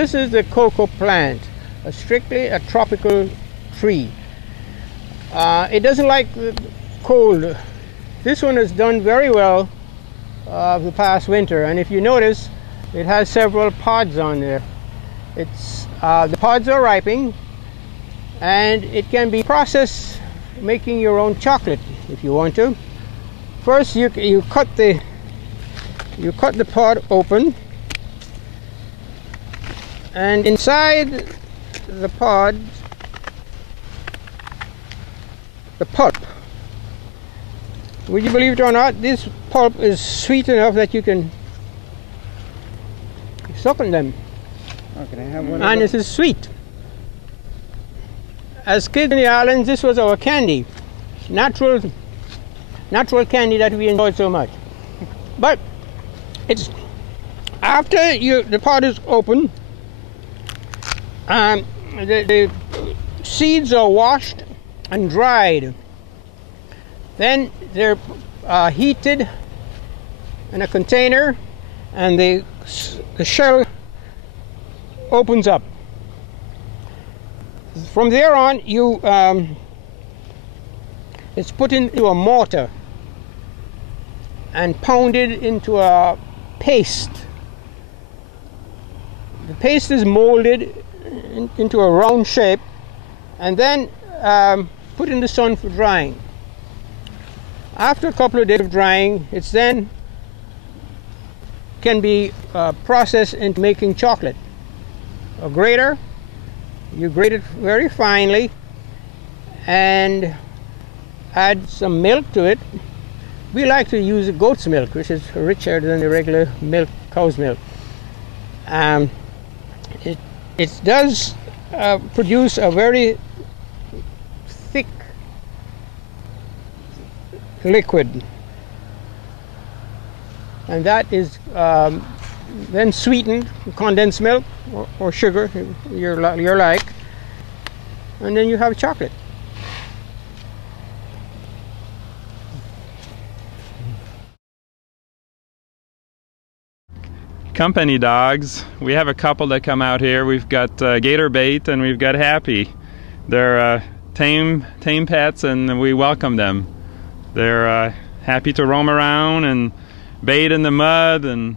This is the cocoa plant, strictly a tropical tree. It doesn't like the cold. This one has done very well the past winter, and if you notice, it has several pods on there. The pods are ripening, and it can be processed making your own chocolate if you want to. First, you cut the pod open, and inside the pod, the pulp. Would you believe it or not, this pulp is sweet enough that you can suck on them. Oh, can I have one? And this is sweet. As kids in the islands, this was our candy. Natural candy that we enjoyed so much. But it's after the pod is open, the seeds are washed and dried. Then they're heated in a container, and the shell opens up. From there on, it's put into a mortar and pounded into a paste. The paste is molded into a round shape and then put in the sun for drying. After a couple of days of drying, it's then can be processed into making chocolate. A grater, you grate it very finely and add some milk to it. We like to use goat's milk, which is richer than the regular milk, cow's milk. It does produce a very thick liquid, and that is then sweetened with condensed milk or sugar, your like, and then you have chocolate. Company dogs. We have a couple that come out here. We've got Gator Bait and we've got Happy. They're tame pets, and we welcome them. They're happy to roam around and bathe in the mud and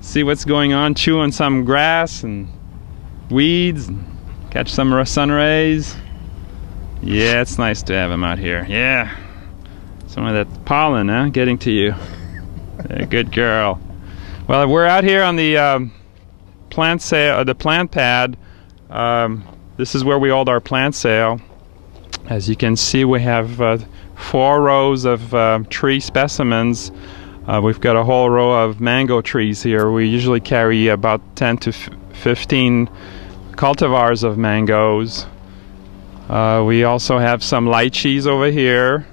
see what's going on, chew on some grass and weeds, and catch some sun rays. Yeah, it's nice to have them out here. Yeah, some of that pollen, huh? Getting to you. Yeah, good girl. Well, we're out here on the plant sale, the plant pad. This is where we hold our plant sale. As you can see, we have 4 rows of tree specimens. We've got a whole row of mango trees here. We usually carry about 10 to 15 cultivars of mangoes. We also have some lychees over here.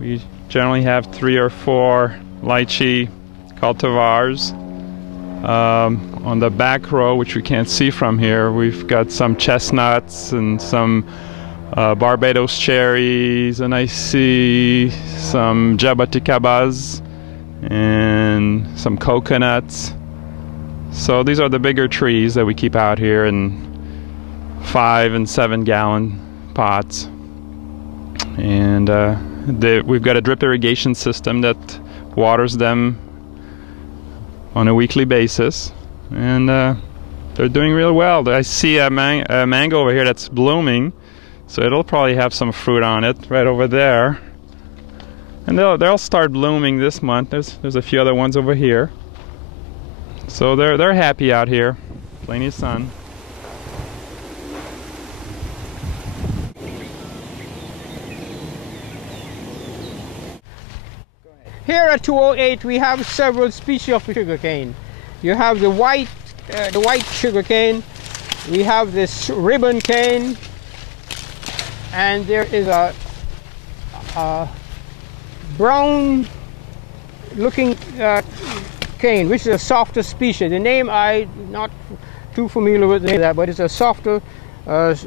We generally have 3 or 4 lychee cultivars. On the back row, which we can't see from here, we've got some chestnuts and some Barbados cherries, and I see some jabuticabas and some coconuts. So these are the bigger trees that we keep out here in 5 and 7 gallon pots. And we've got a drip irrigation system that waters them on a weekly basis, and they're doing real well. I see a mango over here that's blooming, so it'll probably have some fruit on it right over there, and they'll start blooming this month. There's a few other ones over here, so they're happy out here. Plenty of sun. Here at 208, we have several species of sugarcane. You have the white sugarcane, we have this ribbon cane, and there is a brown-looking cane, which is a softer species. The name I'm not too familiar with that, but it's a softer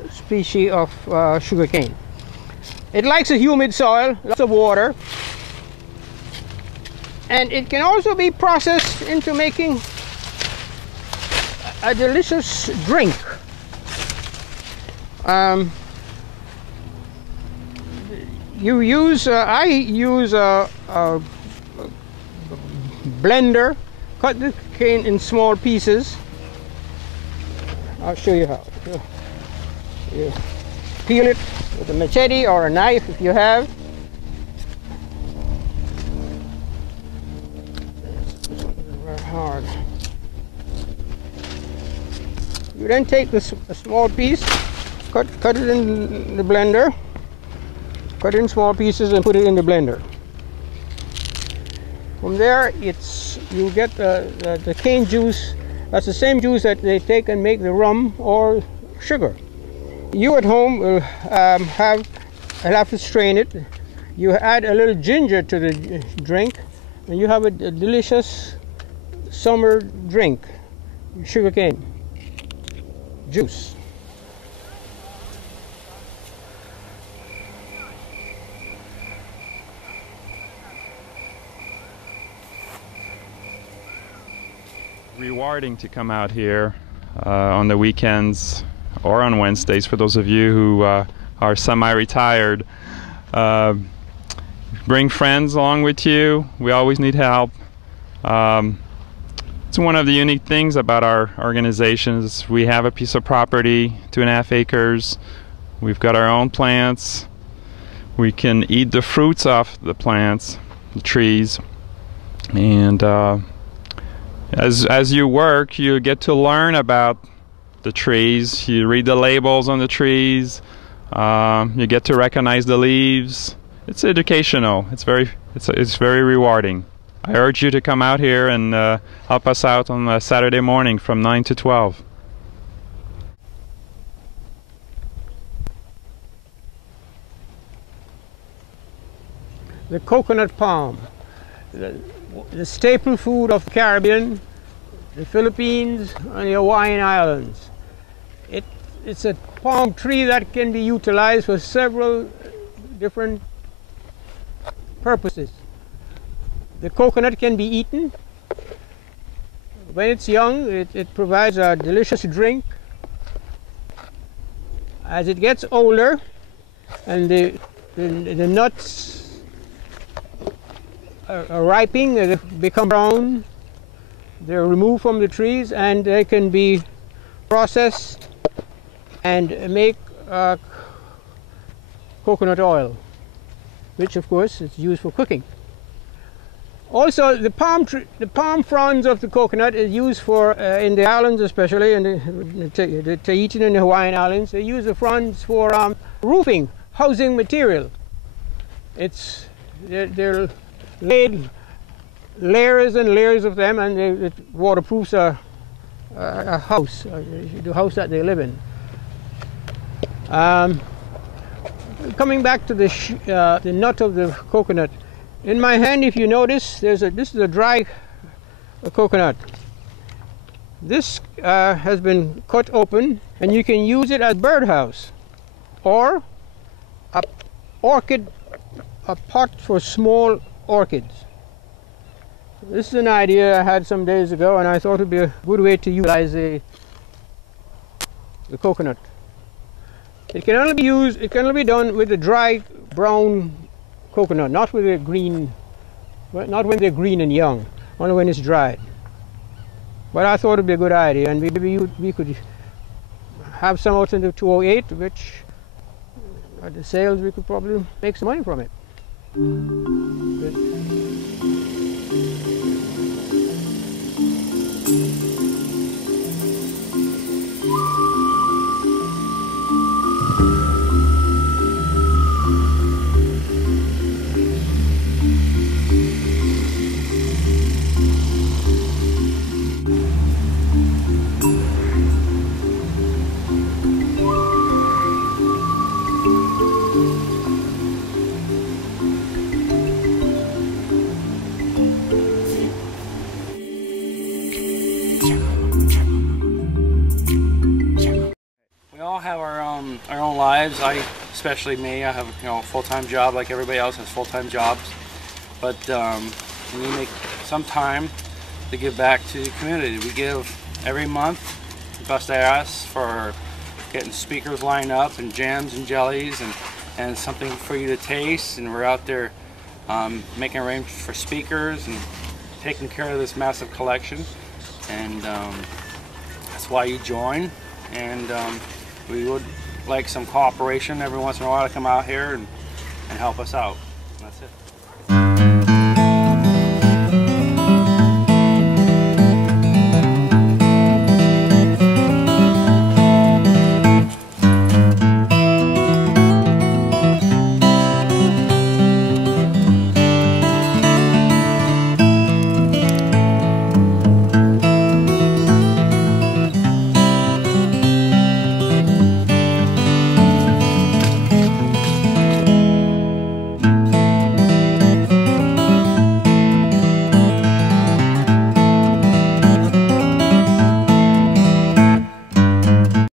species of sugarcane. It likes a humid soil, lots of water. And it can also be processed into making a delicious drink. I use a blender, cut the cane in small pieces. I'll show you how. You peel it with a machete or a knife if you have. Very hard. You then take a small piece, cut it in the blender, cut it in small pieces and put it in the blender. From there, you get the cane juice. That's the same juice that they take and make the rum or sugar. You at home will have to strain it. You add a little ginger to the drink, and you have a delicious summer drink, sugar cane juice. Rewarding to come out here on the weekends or on Wednesdays for those of you who are semi-retired. Bring friends along with you. We always need help. It's one of the unique things about our organizations. We have a piece of property, 2.5 acres. We've got our own plants. We can eat the fruits off the plants, the trees, and as you work, you get to learn about the trees. You read the labels on the trees. You get to recognize the leaves. It's educational. It's very rewarding. I urge you to come out here and help us out on a Saturday morning from 9 to 12. The coconut palm, the staple food of the Caribbean, the Philippines, and the Hawaiian Islands. It's a palm tree that can be utilized for several different purposes. The coconut can be eaten. When it's young, it provides a delicious drink. As it gets older and the nuts are ripening, they become brown, they're removed from the trees and they can be processed and make coconut oil, which of course is used for cooking. Also, the palm fronds of the coconut is used for, in the islands especially, in the Tahitian and the Hawaiian Islands, they use the fronds for roofing, housing material. They're laid layers and layers of them, and it waterproofs a house, the house that they live in. Coming back to the nut of the coconut, in my hand, if you notice, this is a dry coconut. This has been cut open, and you can use it as birdhouse or a pot for small orchids. This is an idea I had some days ago, and I thought it would be a good way to utilize the coconut. It can only be done with the dry brown coconut, not with the green, not when they're green and young, only when it's dried. But I thought it would be a good idea, and maybe we could have some out in the 208, which at the sales we could probably make some money from it. Have our own lives. Especially me, I have a full-time job like everybody else has full-time jobs. But we make some time to give back to the community. We give every month bust ass for getting speakers lined up and jams and jellies and something for you to taste. And we're out there making arrangements for speakers and taking care of this massive collection. And that's why you join. And we would like some cooperation every once in a while to come out here and help us out. That's it.